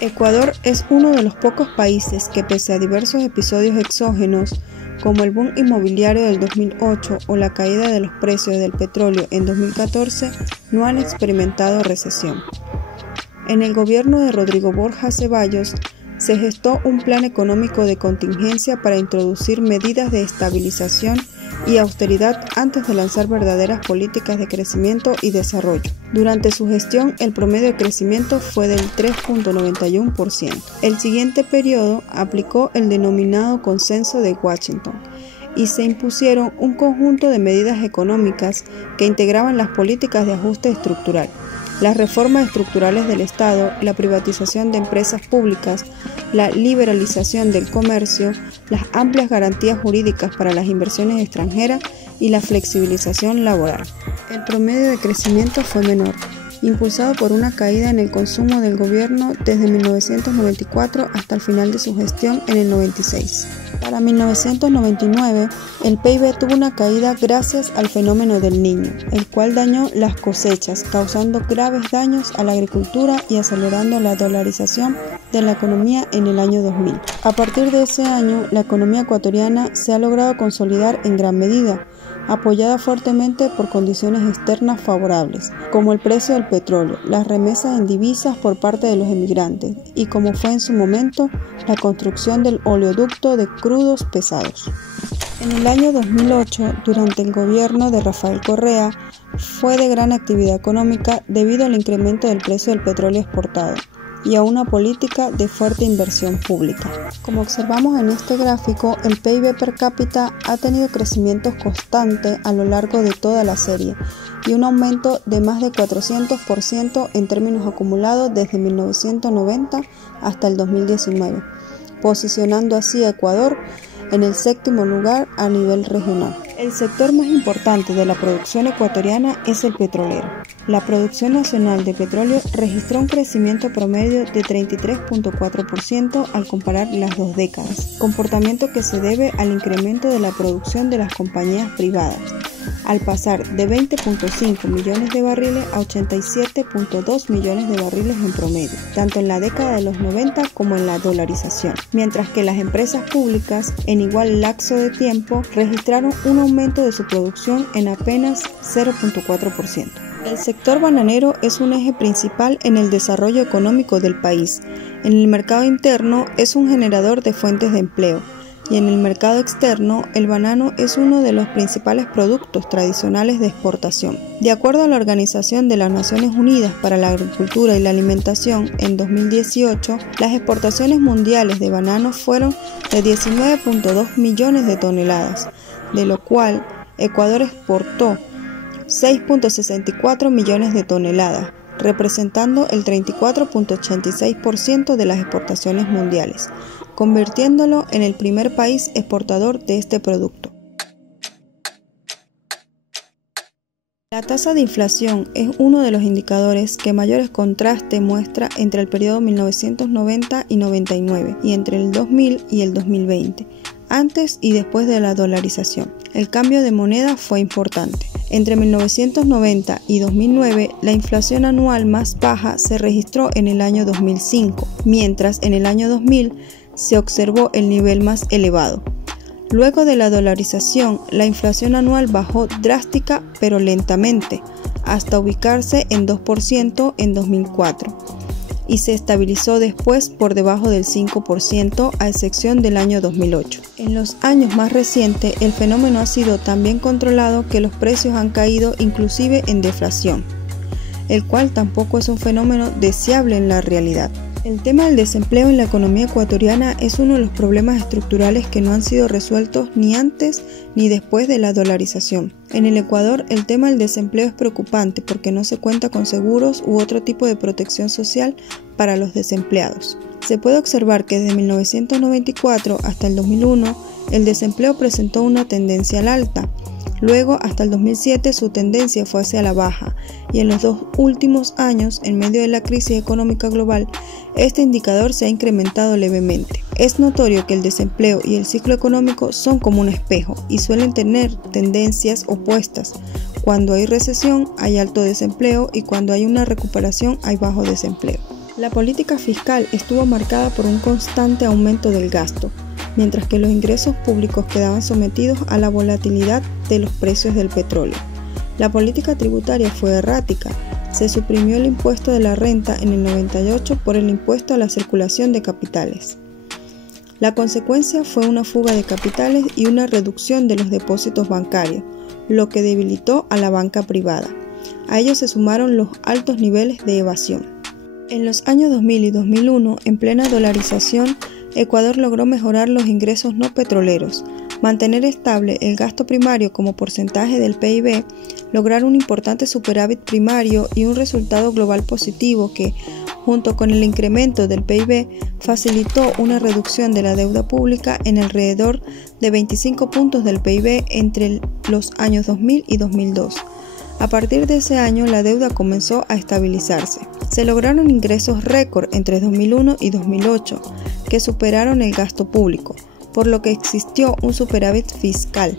Ecuador es uno de los pocos países que, pese a diversos episodios exógenos, como el boom inmobiliario del 2008 o la caída de los precios del petróleo en 2014, no han experimentado recesión. En el gobierno de Rodrigo Borja Ceballos se gestó un plan económico de contingencia para introducir medidas de estabilización y austeridad antes de lanzar verdaderas políticas de crecimiento y desarrollo. Durante su gestión, el promedio de crecimiento fue del 3.91%. El siguiente periodo aplicó el denominado Consenso de Washington y se impusieron un conjunto de medidas económicas que integraban las políticas de ajuste estructural, las reformas estructurales del Estado, la privatización de empresas públicas, la liberalización del comercio, las amplias garantías jurídicas para las inversiones extranjeras y la flexibilización laboral. El promedio de crecimiento fue menor, impulsado por una caída en el consumo del gobierno desde 1994 hasta el final de su gestión en el 96. Para 1999, el PIB tuvo una caída gracias al fenómeno del Niño, el cual dañó las cosechas, causando graves daños a la agricultura y acelerando la dolarización de la economía en el año 2000. A partir de ese año, la economía ecuatoriana se ha logrado consolidar en gran medida, apoyada fuertemente por condiciones externas favorables, como el precio del petróleo, las remesas en divisas por parte de los emigrantes y, como fue en su momento, la construcción del oleoducto de crudos pesados. En el año 2008, durante el gobierno de Rafael Correa, fue de gran actividad económica debido al incremento del precio del petróleo exportado y a una política de fuerte inversión pública. Como observamos en este gráfico, el PIB per cápita ha tenido crecimientos constantes a lo largo de toda la serie y un aumento de más de 400% en términos acumulados desde 1990 hasta el 2019, posicionando así a Ecuador en el 7º lugar a nivel regional. El sector más importante de la producción ecuatoriana es el petrolero. La producción nacional de petróleo registró un crecimiento promedio de 33.4% al comparar las dos décadas, comportamiento que se debe al incremento de la producción de las compañías privadas, al pasar de 20.5 millones de barriles a 87.2 millones de barriles en promedio, tanto en la década de los 90 como en la dolarización, mientras que las empresas públicas, en igual lapso de tiempo, registraron un aumento de su producción en apenas 0.4%. El sector bananero es un eje principal en el desarrollo económico del país. En el mercado interno es un generador de fuentes de empleo y en el mercado externo el banano es uno de los principales productos tradicionales de exportación. De acuerdo a la Organización de las Naciones Unidas para la Agricultura y la Alimentación, en 2018 las exportaciones mundiales de bananos fueron de 19.2 millones de toneladas, de lo cual Ecuador exportó 6.64 millones de toneladas, representando el 34.86% de las exportaciones mundiales, convirtiéndolo en el primer país exportador de este producto. La tasa de inflación es uno de los indicadores que mayores contrastes muestra entre el periodo 1990 y 99 y entre el 2000 y el 2020, antes y después de la dolarización. El cambio de moneda fue importante. Entre 1990 y 2009, la inflación anual más baja se registró en el año 2005, mientras en el año 2000 se observó el nivel más elevado. Luego de la dolarización, la inflación anual bajó drástica pero lentamente, hasta ubicarse en 2% en 2004, y se estabilizó después por debajo del 5%, a excepción del año 2008. En los años más recientes, el fenómeno ha sido tan bien controlado que los precios han caído inclusive en deflación, el cual tampoco es un fenómeno deseable en la realidad. El tema del desempleo en la economía ecuatoriana es uno de los problemas estructurales que no han sido resueltos ni antes ni después de la dolarización. En el Ecuador, el tema del desempleo es preocupante porque no se cuenta con seguros u otro tipo de protección social para los desempleados. Se puede observar que desde 1994 hasta el 2001, el desempleo presentó una tendencia al alta, Luego, hasta el 2007, su tendencia fue hacia la baja, y en los 2 últimos años, en medio de la crisis económica global, este indicador se ha incrementado levemente. Es notorio que el desempleo y el ciclo económico son como un espejo y suelen tener tendencias opuestas. Cuando hay recesión, hay alto desempleo, y cuando hay una recuperación, hay bajo desempleo. La política fiscal estuvo marcada por un constante aumento del gasto, mientras que los ingresos públicos quedaban sometidos a la volatilidad de los precios del petróleo. La política tributaria fue errática. Se suprimió el impuesto de la renta en el 98 por el impuesto a la circulación de capitales. La consecuencia fue una fuga de capitales y una reducción de los depósitos bancarios, lo que debilitó a la banca privada. A ello se sumaron los altos niveles de evasión. En los años 2000 y 2001, en plena dolarización, Ecuador logró mejorar los ingresos no petroleros, mantener estable el gasto primario como porcentaje del PIB, lograr un importante superávit primario y un resultado global positivo que, junto con el incremento del PIB, facilitó una reducción de la deuda pública en alrededor de 25 puntos del PIB entre los años 2000 y 2002. A partir de ese año, la deuda comenzó a estabilizarse. Se lograron ingresos récord entre 2001 y 2008, que superaron el gasto público, por lo que existió un superávit fiscal,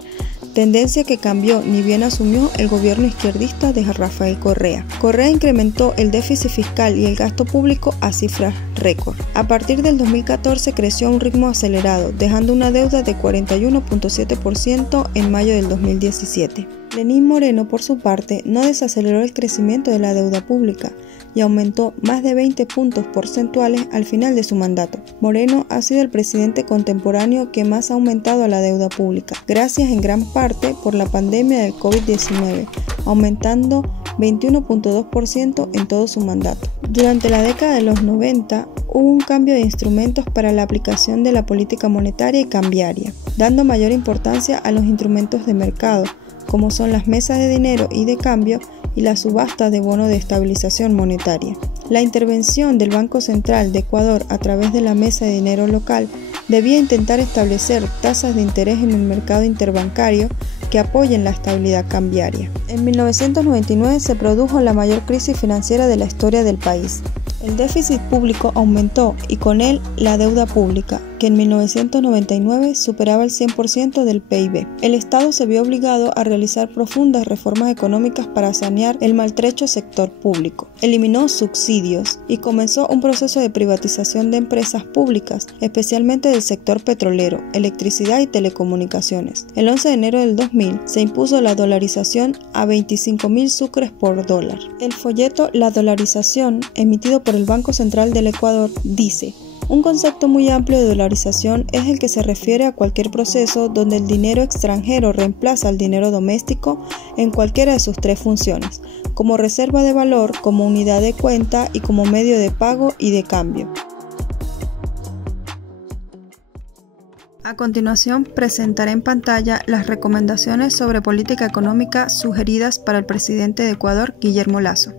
tendencia que cambió ni bien asumió el gobierno izquierdista de Rafael Correa. Correa incrementó el déficit fiscal y el gasto público a cifras récord. A partir del 2014 creció a un ritmo acelerado, dejando una deuda de 41.7% en mayo del 2017. Lenín Moreno, por su parte, no desaceleró el crecimiento de la deuda pública y aumentó más de 20 puntos porcentuales al final de su mandato. Moreno ha sido el presidente contemporáneo que más ha aumentado la deuda pública, gracias en gran parte por la pandemia del COVID-19, aumentando 21.2% en todo su mandato. Durante la década de los 90 hubo un cambio de instrumentos para la aplicación de la política monetaria y cambiaria, dando mayor importancia a los instrumentos de mercado, como son las mesas de dinero y de cambio y la subasta de bonos de estabilización monetaria. La intervención del Banco Central de Ecuador a través de la mesa de dinero local debía intentar establecer tasas de interés en el mercado interbancario que apoyen la estabilidad cambiaria. En 1999 se produjo la mayor crisis financiera de la historia del país. El déficit público aumentó y con él la deuda pública, que en 1999 superaba el 100% del PIB. El Estado se vio obligado a realizar profundas reformas económicas para sanear el maltrecho sector público. Eliminó subsidios y comenzó un proceso de privatización de empresas públicas, especialmente del sector petrolero, electricidad y telecomunicaciones. El 11 de enero del 2000 se impuso la dolarización a 25.000 sucres por dólar. El folleto La dolarización, emitido por el Banco Central del Ecuador, dice: un concepto muy amplio de dolarización es el que se refiere a cualquier proceso donde el dinero extranjero reemplaza al dinero doméstico en cualquiera de sus 3 funciones, como reserva de valor, como unidad de cuenta y como medio de pago y de cambio. A continuación, presentaré en pantalla las recomendaciones sobre política económica sugeridas para el presidente de Ecuador, Guillermo Lasso.